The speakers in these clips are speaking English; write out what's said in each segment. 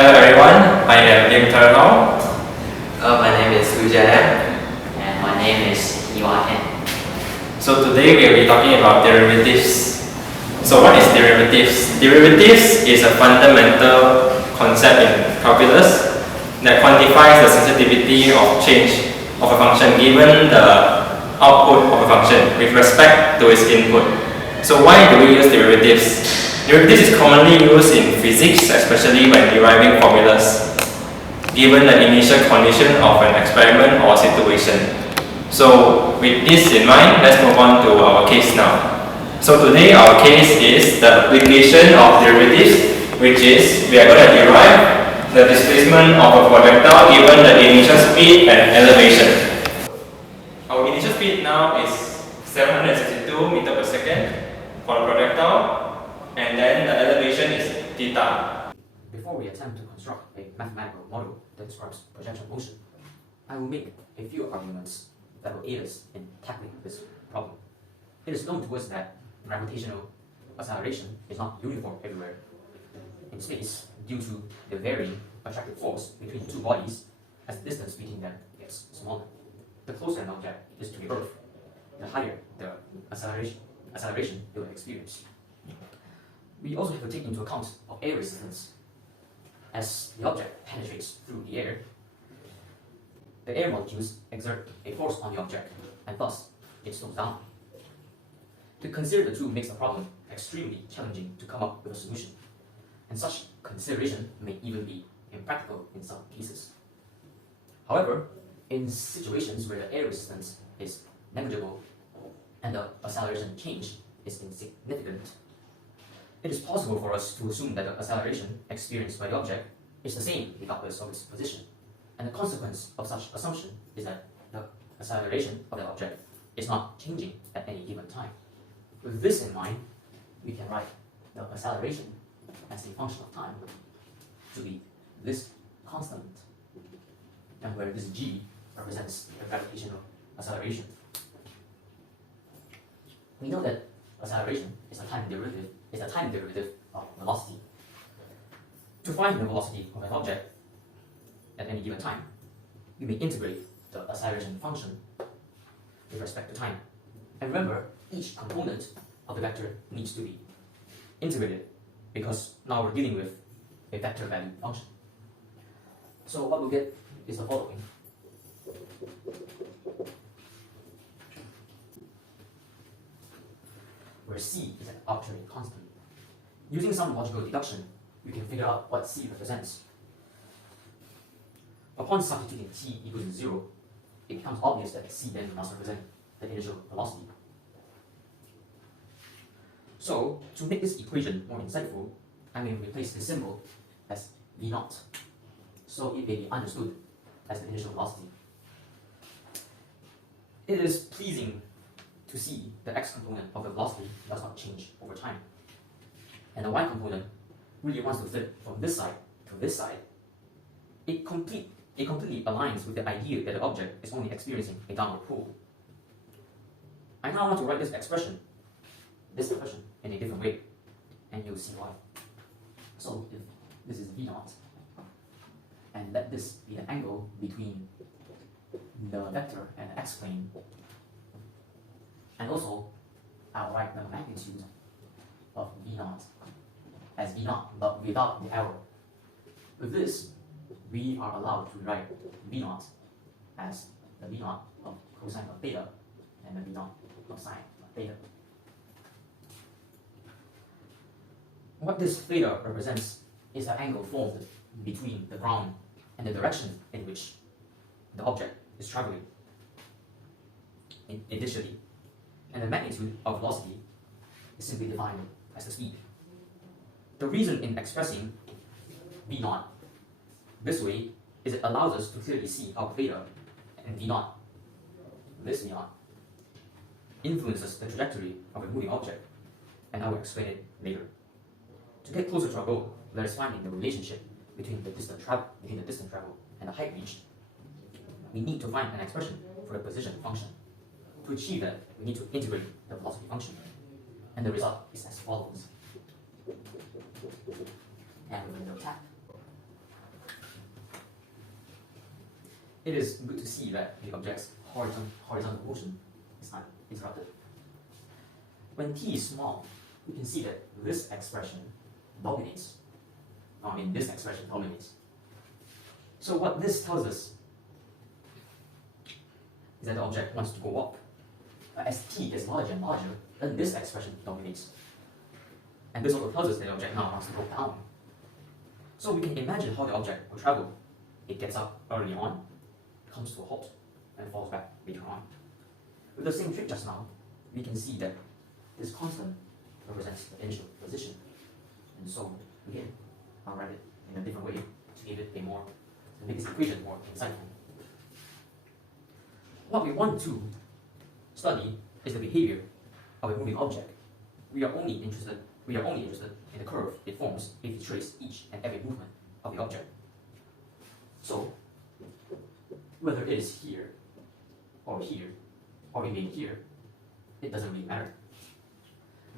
Hello everyone, I am Lim Ternal. My name is Hu Jian. And my name is Yuan Hen. So today we will be talking about derivatives. So what is derivatives? Derivatives is a fundamental concept in calculus that quantifies the sensitivity of change of a function given the output of a function with respect to its input. So why do we use derivatives? Derivatives is commonly used in physics, especially when deriving formulas, given the initial condition of an experiment or situation. So with this in mind, let's move on to our case now. So today our case is the application of derivatives, which is we are going to derive the displacement of a projectile given the initial speed and elevation. Our initial speed now is 762 meters per second for the projectile, and then the elevation is theta. Before we attempt to construct a mathematical model that describes projection motion, I will make a few arguments that will aid us in tackling this problem. It is known to us that gravitational acceleration is not uniform everywhere in space due to the varying attractive force between two bodies as the distance between them gets smaller. The closer an object is to the Earth, the higher the acceleration it will experience. We also have to take into account of air resistance. As the object penetrates through the air molecules exert a force on the object, and thus it slows down. To consider the two makes the problem extremely challenging to come up with a solution, and such consideration may even be impractical in some cases. However, in situations where the air resistance is negligible and the acceleration change is insignificant, it is possible for us to assume that the acceleration experienced by the object is the same regardless of its position, and the consequence of such assumption is that the acceleration of the object is not changing at any given time. With this in mind, we can write the acceleration as a function of time to be this constant, and where this g represents the gravitational acceleration. We know that acceleration is a time derivative of velocity. To find the velocity of an object at any given time, we may integrate the acceleration function with respect to time. And remember, each component of the vector needs to be integrated because now we're dealing with a vector value function. So what we'll get is the following. Where c is an arbitrary constant. Using some logical deduction, we can figure out what c represents. Upon substituting t equals to 0, it becomes obvious that c then must represent the initial velocity. So, to make this equation more insightful, I may replace the symbol as v0, so it may be understood as the initial velocity. It is pleasing to see the x component of the velocity does not change over time, and the y component really wants to flip from this side to this side. It completely aligns with the idea that the object is only experiencing a downward pull. I now want to write this expression in a different way, and you'll see why. So if this is v0, and let this be the angle between the vector and the x-plane, and also I'll write the magnitude of v0 as v0, but without the arrow. With this, we are allowed to write v0 as the v0 of cosine of theta and the v0 of sine of theta. What this theta represents is the angle formed between the ground and the direction in which the object is traveling initially, and the magnitude of velocity is simply defined as the speed. The reason in expressing v0 this way is it allows us to clearly see how theta and v0, this v0, influences the trajectory of a moving object, and I will explain it later. To get closer to our goal, let us find the relationship between the distance travel and the height reached. We need to find an expression for the position function. To achieve that, we need to integrate the velocity function, and the result is as follows. And we will tap it is good to see that the object's horizontal motion is uninterrupted. When t is small, we can see that this expression dominates. This expression dominates. So what this tells us is that the object wants to go up. As t gets larger and larger, then this expression dominates. And this also tells us that the object now wants to go down. So we can imagine how the object will travel. It gets up early on, comes to a halt, and falls back later on. With the same trick just now, we can see that this constant represents the initial position. And so, again, I'll write it in a different way to give it to make this equation more insightful. What we want to study is the behavior of a moving object. We are only interested in the curve it forms if we trace each and every movement of the object. So, whether it is here, or even here, it doesn't really matter.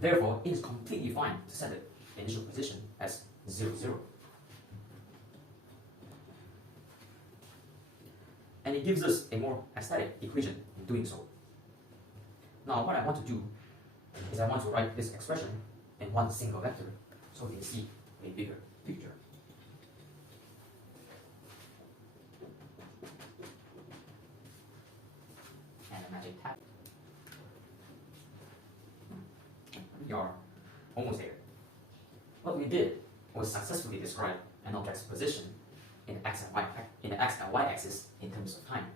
Therefore, it is completely fine to set the initial position as 0, 0. And it gives us a more aesthetic equation in doing so. Now, what I want to do is I want to write this expression in one single vector so we can see a bigger picture. And a magic tab. We are almost there. What we did was successfully describe an object's position in the x and y axis in terms of time.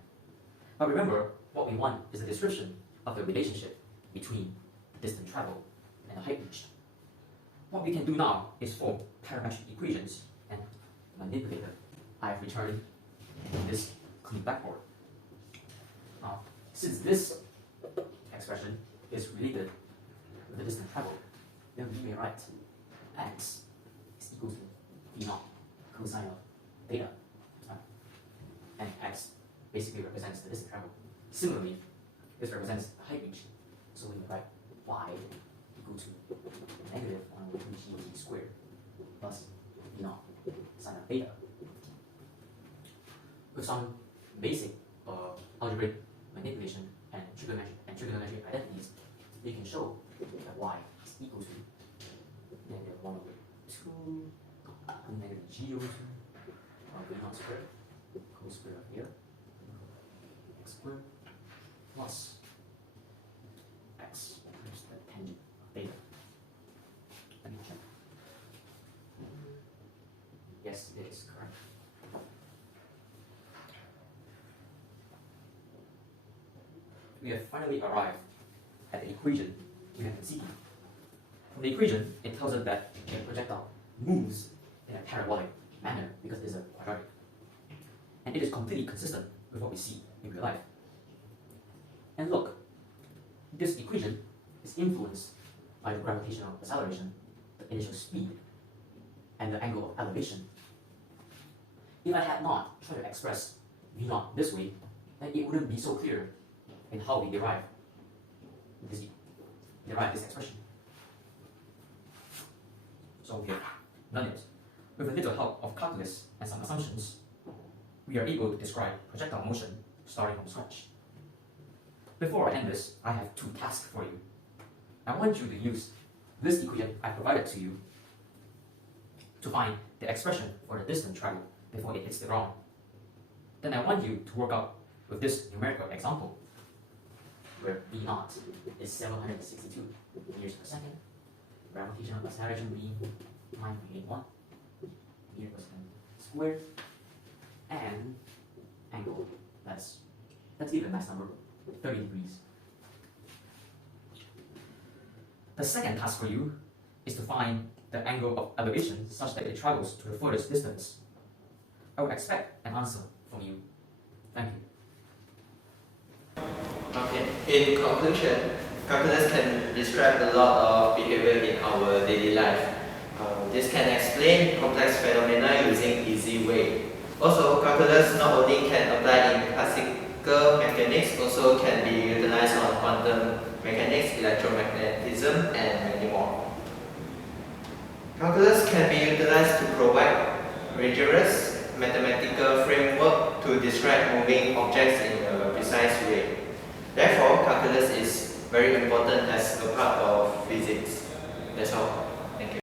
But remember, what we want is a description of the relationship between the distance traveled and the height reached. What we can do now is form parametric equations and manipulate them. I have returned this clean blackboard. Now, since this expression is related with the distance traveled, then we may write x is equal to v naught cosine of theta. And x basically represents the distance traveled. Similarly, this represents the height reached. So we may write y equal to negative 1 over 2gt squared plus v naught sine of theta. With some basic algebraic manipulation and trigonometric identities, we can show that y is equal to negative 1 over 2 negative g over 2 v naught squared cos square of theta x squared plus x times the tangent of theta. Let me check. Yes, it is correct. We have finally arrived at the equation we have been seeking. From the equation, it tells us that a projectile moves in a parabolic manner because it is a quadratic. And it is completely consistent with what we see in real life. And look, this equation is influenced by the gravitational acceleration, the initial speed, and the angle of elevation. If I had not tried to express v naught this way, then it wouldn't be so clear in how we derive this expression. So we have done it. With a little help of calculus and some assumptions, we are able to describe projectile motion starting from scratch. Before I end this, I have two tasks for you. I want you to use this equation I provided to you to find the expression for the distance traveled before it hits the ground. Then I want you to work out with this numerical example, where v naught is 762 meters per second, gravitational acceleration being 9.81 meters per second squared, and angle, let's give it a nice number, 30 degrees. The second task for you is to find the angle of elevation such that it travels to the furthest distance. I would expect an answer from you. Thank you. Okay, in conclusion, calculus can describe a lot of behavior in our daily life. This can explain complex phenomena using easy way. Also, calculus not only can apply in classical mechanics, also can be utilized on quantum mechanics, electromagnetism, and many more. Calculus can be utilized to provide rigorous mathematical framework to to describe moving objects in a precise way. Therefore, calculus is very important as a part of physics. That's all.